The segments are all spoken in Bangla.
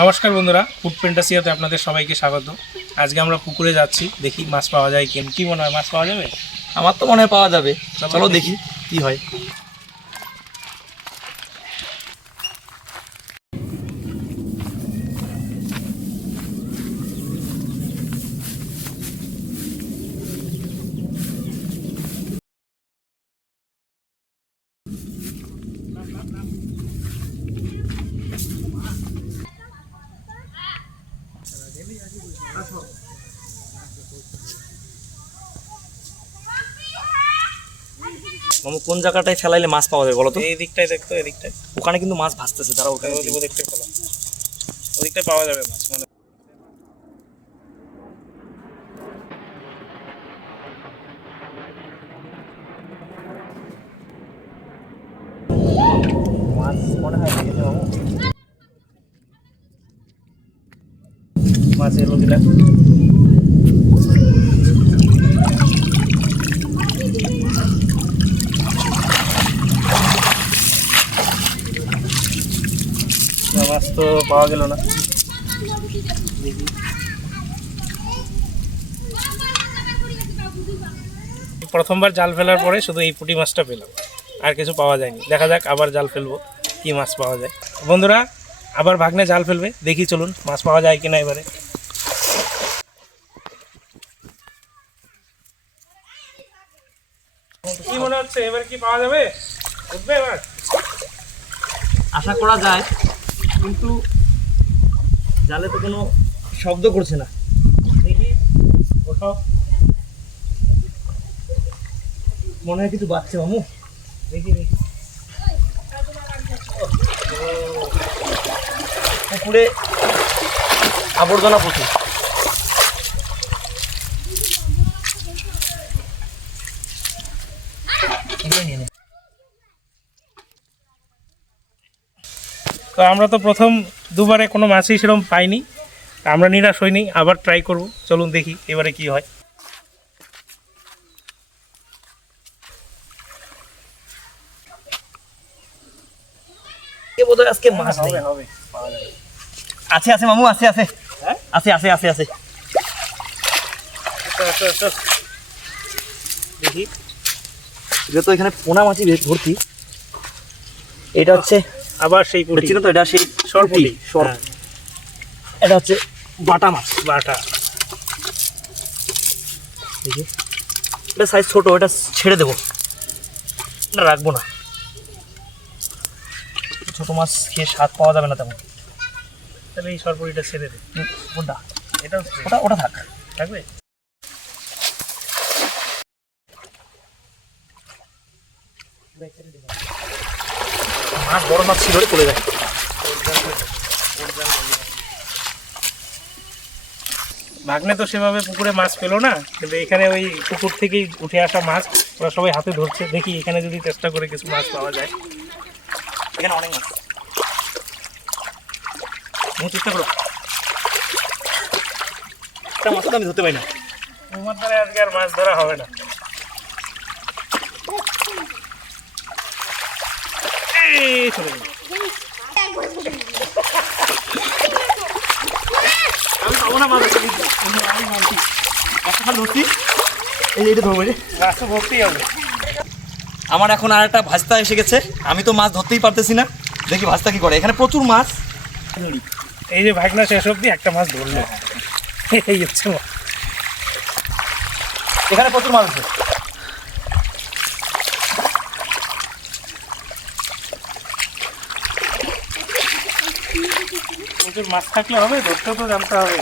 নমস্কার বন্ধুরা, ফুড ফ্যান্টাসিয়াতে আপনাদের সবাইকে স্বাগত। আজকে আমরা পুকুরে যাচ্ছি, দেখি মাছ পাওয়া যায় কি মনে হয় মাছ পাওয়া যাবে? আমার তো মনে হয় পাওয়া যাবে। চলো দেখি কি হয়। মামু কোন জায়গাটায় ফেলাইলে মাছ পাওয়া যাবে বলো তো? এই দিকটাই দেখতো, এই দিকটায় ওখানে কিন্তু মাছ ভাসতেছে, তারা ওখানে ওদিকটাই ফেলো, ওদিকটায় পাওয়া যাবে মাছ মনে মাছ মনে হয় দেখেছে মামু। মাছ এলো দিলা। মাছ তো পাওয়া গেল না। প্রথমবার জাল ফেলার পরে শুধু এই পুঁটি মাছটা পেলাম, আর কিছু পাওয়া যায়নি। দেখা যাক, আবার জাল ফেলবো, কি মাছ পাওয়া যায়। বন্ধুরা আবার ভাগ্নে জাল ফেলবে, দেখি চলুন মাছ পাওয়া যায় কিনা এবারে। কি মনে হচ্ছে এবার কি পাওয়া যাবে? উঠবে এবার? আশা করা যায়, কিন্তু জালে তো কোনো শব্দ করছে না। দেখি ওঠাও, মনে হয় কিছু বাজছে মামু। দেখি দেখি। পুকুরে আবর্জনা প্রচুর। তো আমরা তো প্রথম দুবারে কোনো মাছই সেরকম পাইনি, আমরা নিরাশ হইনি, আবার ট্রাই করব। চলুন দেখি এবারে কি হয়। বোধহয় আজকে মাছ নেই। হবে পাওয়া যাবে। আছে আছে মামু, আছে আছে। হ্যাঁ আছে আছে আছে আছে। দেখি। এটা তো এখানে পোনা মাছই ভর্তি। এটা হচ্ছে আবার সেই পুঁটি, ছিল তো, এটা সেই সরপুঁটি। সর। এটা হচ্ছে বাটা মাছ। বাটা। দেখি, এটা সাইজ ছোট, এটা ছেড়ে দেবো, এটা রাখবো না। ছোট মাছ খেয়ে স্বাদ পাওয়া যাবে না তেমন। তাহলে এই সরপুঁটিটা ছেড়ে দে। কোনটা? এটা ওটা ওটা থাক, থাকবে। মাছ বড় মাছ ছিল পড়ে যায়। ভাগ্নে তো সেভাবে পুকুরে মাছ পেলো না, কিন্তু এখানে ওই পুকুর থেকেই উঠে আসা মাছ ওরা সবাই হাতে ধরছে। দেখি এখানে যদি চেষ্টা করে কিছু মাছ পাওয়া যায়। এখানে অনেক মাছ, চেষ্টা করো। একটা মাছ তো আমি ধরতে পারি না। তোমার দ্বারা আজকে আর মাছ ধরা হবে না। এই চলে গেল। আমি পাবো না মাছ, আমি মানছি। একটা খাল ধরছি, এই এইটা ধরবো। মাছ তো ভর্তি হবে। আমার এখন আর একটা ভাস্তা এসে গেছে, আমি তো মাছ ধরতেই পারতেছি না। দেখি ভাস্তা কি করে। এখানে প্রচুর মাছ। এই যে ভাগনা শেষ অব্দি একটা মাছ ধরলো, এই হচ্ছে মাছ। এখানে প্রচুর মাছ আছে। প্রচুর মাছ থাকলে হবে, ধরতেও তো জানতে হবে।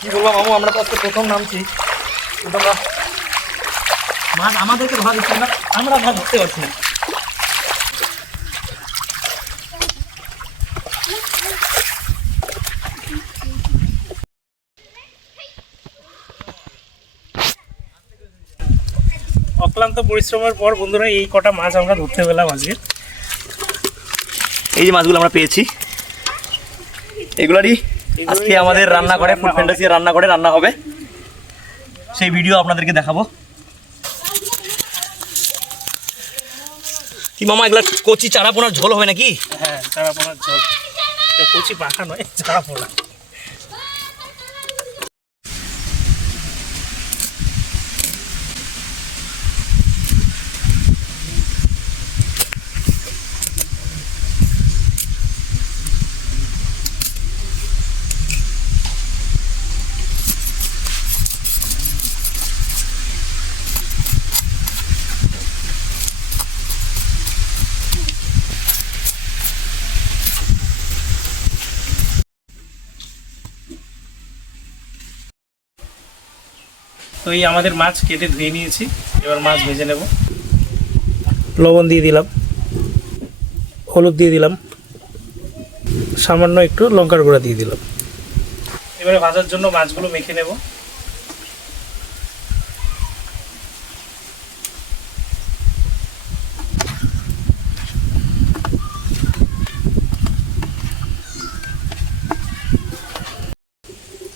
কি বললাম মামু, আমরা তো আজকে প্রথম নামছি, কিন্তু আমরা মাছ আমাদেরকে ধরা দিচ্ছি না, আমরা মাছ ধরতে পারছি না। অক্লান্ত পরিশ্রমের পর বন্ধুরা এই কটা মাছ আমরা ধরতে পেলাম আজকে। এই যে মাছগুলো আমরা পেয়েছি, এগুলারই আজকে আমাদের রান্না করে ফুড ফ্যান্টাসি রান্না হবে। সেই ভিডিও আপনাদেরকে দেখাবো। কি মামা, এগুলা কচি চারাপোনার ঝোল হবে নাকি? হ্যাঁ, চারাপোনার ঝোল। কচি পাখা নয়, ঝাড়া পোনা। তো এই আমাদের মাছ কেটে ধুয়ে নিয়েছি, এবার মাছ ভেজে নেব। লবণ দিয়ে দিলাম, হলুদ দিয়ে দিলাম, সামান্য একটু লঙ্কার গুঁড়া দিয়ে দিলাম। এবারে ভাজার জন্য মাছগুলো মেখে নেব।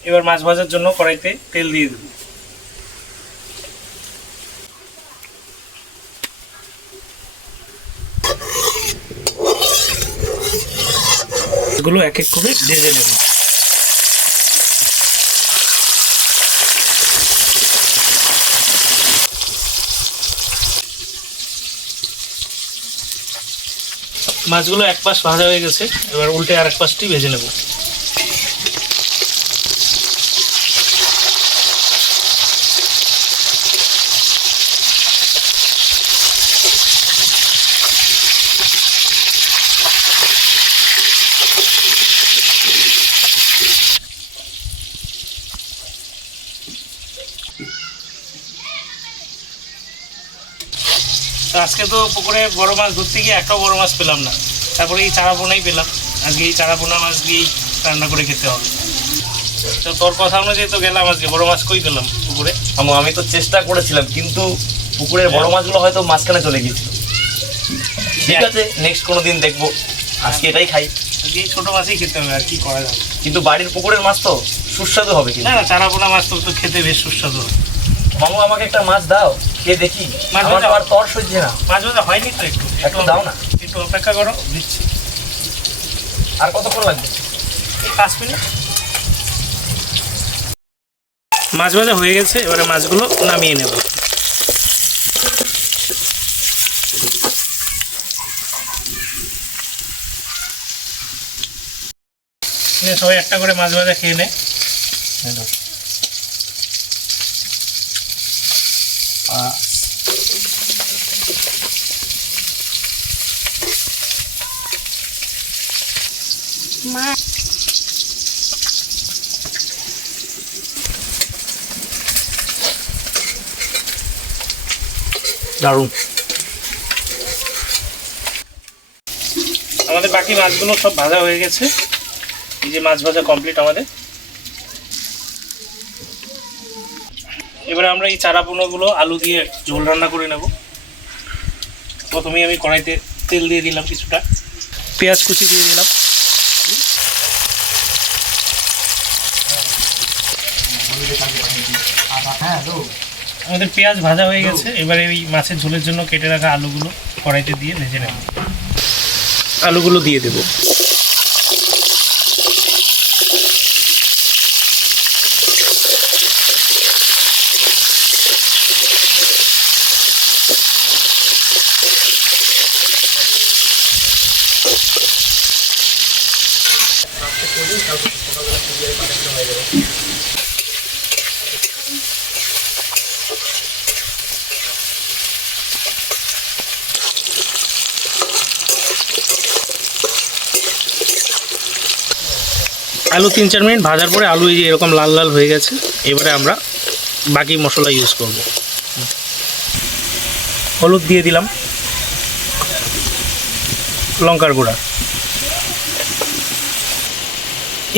এবার মাছ ভাজার জন্য কড়াইতে তেল দিয়ে দেব। এগুলো এক এক করে ভেজে নেব। মাছগুলো এক পাশ ভাজা হয়ে গেছে, এবার উল্টে আর এক পাশটি ভেজে নেব। তো আজকে তো পুকুরে বড় মাছ ধরতে গিয়ে একটাও বড় মাছ পেলাম না, তারপরে এই চারা পোনাই পেলাম। আজকে এই চারা পোনা মাছ দিয়েই রান্না করে খেতে হবে। তো তোর কথা অনুযায়ী তো গেলাম, আজকে বড় মাছ কই পেলাম পুকুরে? আমি তো চেষ্টা করেছিলাম, কিন্তু পুকুরের বড় মাছগুলো হয়তো মাঝখানে চলে গিয়েছিল। ঠিক আছে, নেক্সট কোনো দিন দেখবো। আজকে এটাই খাই। আজকে এই ছোটো মাছই খেতে হবে, আর কি করা যাবে। কিন্তু বাড়ির পুকুরের মাছ তো সুস্বাদু হবে। না না, চারা পোনা মাছ তো খেতে বেশ সুস্বাদু হবে। মামু আমাকে একটা মাছ দাও, খেয়ে দেখি। মাছ আমার ভাজা তো আর তর সহ্য না। মাছ ভাজা হয়নি তো, একটু দাও না। একটু অপেক্ষা করো, দিচ্ছি। আর কতক্ষণ লাগবে? 5 মিনিট। মাছ ভাজা হয়ে গেছে, এবারে মাছগুলো নামিয়ে নেব। সবাই একটা করে মাছ ভাজা খেয়ে নে। দারুণ। আমাদের বাকি মাছগুলো সব ভাজা হয়ে গেছে। এই যে মাছ ভাজা কমপ্লিট আমাদের। এবারে আমরা এই চারা পোনাগুলো আলু দিয়ে ঝোল রান্না করে নেব। প্রথমেই আমি কড়াইতে তেল দিয়ে দিলাম, কিছুটা পেঁয়াজ কুচি দিয়ে দিলাম। আমাদের পেঁয়াজ ভাজা হয়ে গেছে, এবারে ওই মাছের ঝোলের জন্য কেটে রাখা আলুগুলো কড়াইতে দিয়ে ভেজে নেব। আলুগুলো দিয়ে দেব। আলু 3-4 মিনিট ভাজার পরে আলু এই যে এরকম লাল লাল হয়ে গেছে। এবারে আমরা বাকি মশলা ইউজ করব। হলুদ দিয়ে দিলাম, লঙ্কার গুঁড়া,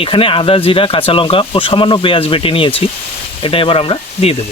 এখানে আদা জিরা কাঁচা লঙ্কা ও সামান্য পেঁয়াজ বেটে নিয়েছি, এটা এবার আমরা দিয়ে দেব।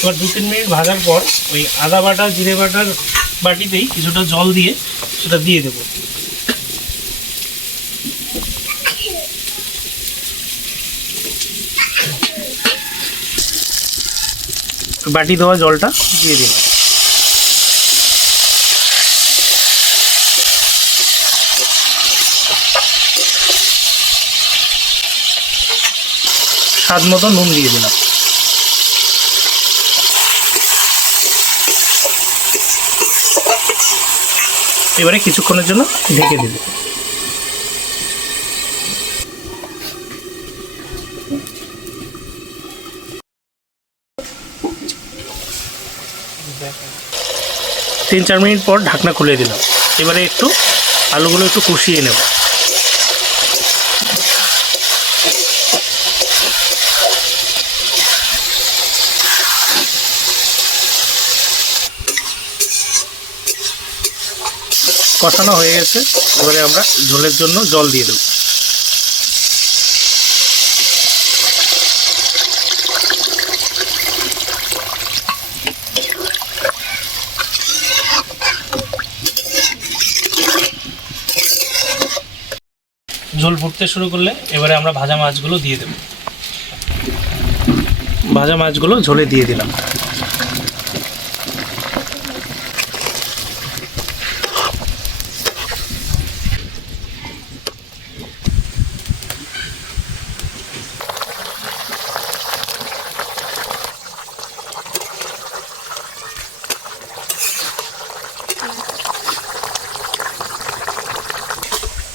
এবার 2-3 মিনিট ভাজার পর ওই আদা বাটা জিরে বাটার বাটিতেই কিছুটা জল দিয়ে সেটা দিয়ে দেবো। বাটি দেওয়া জলটা দিয়ে দিলাম। স্বাদ মতো নুন দিয়ে দিলাম। এবারে কিছুক্ষণের জন্য ঢেকে দেব। তিন চার মিনিট পর ঢাকনা খুলে দিলাম। এবারে একটু আলুগুলো একটু কষিয়ে নেব। কষানো হয়ে গেছে, এবারে আমরা ঝোলের জন্য জল দিয়ে দেব। ঝোল ফুটতে শুরু করলে এবারে আমরা ভাজা মাছগুলো দিয়ে দেব। ভাজা মাছগুলো ঝোলে দিয়ে দিলাম।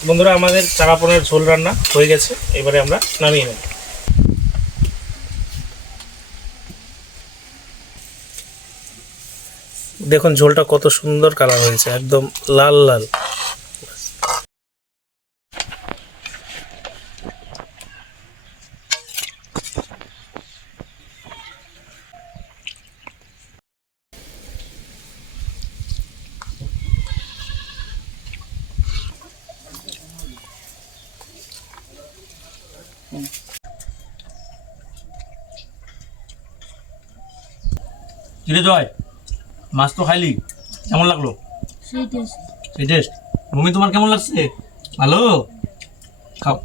বন্ধুরা, আমাদের চারা পোনার ঝোল রান্না হয়ে গেছে, এবারে আমরা নামিয়ে নেব। দেখুন ঝোলটা কত সুন্দর কালার হয়েছে, একদম লাল লাল। কিরে জয়, মাছ তো খাইলি, কেমন লাগলো? সেই টেস্ট। মম্মি তোমার কেমন লাগছে? ভালো, খাও।